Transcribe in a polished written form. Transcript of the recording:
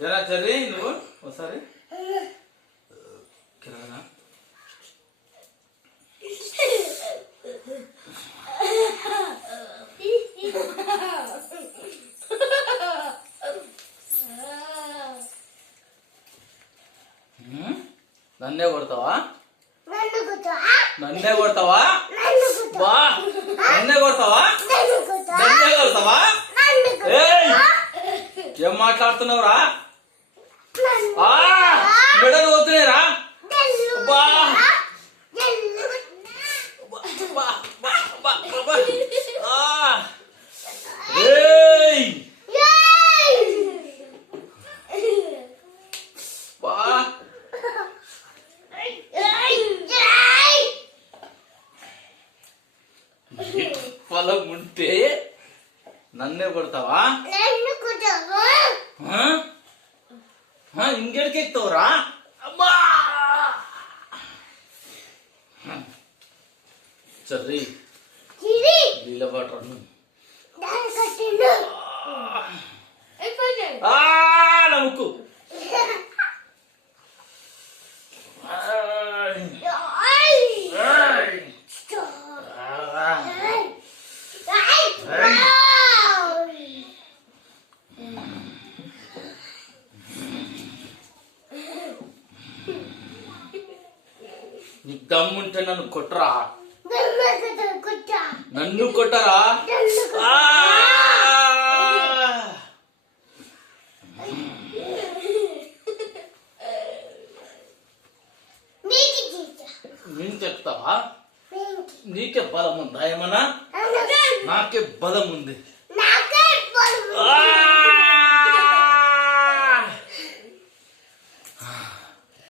జరా చెర్రీ నువ్వు ఒకసారి కిరాణా నన్నే కొడతావా నన్నే కొడతావా బా నన్నే కొడతావా నన్నే కొడతావా ఏం మాట్లాడుతున్నావురా మెడలు పోతున్నాయిరా బా పొలం ఉంటే నన్నే కొడతావా ఇంకెడికి ఎక్కుతావురా అబ్బా చర్రీ నీళ్ళ వాటర్ నమ్ముకు నీకు దమ్ముంటే నన్ను కొట్టరా నన్ను కొట్టరా నేను చెప్తావా నీకే బలం ఉందా ఏమన్నా నాకే బలం ఉంది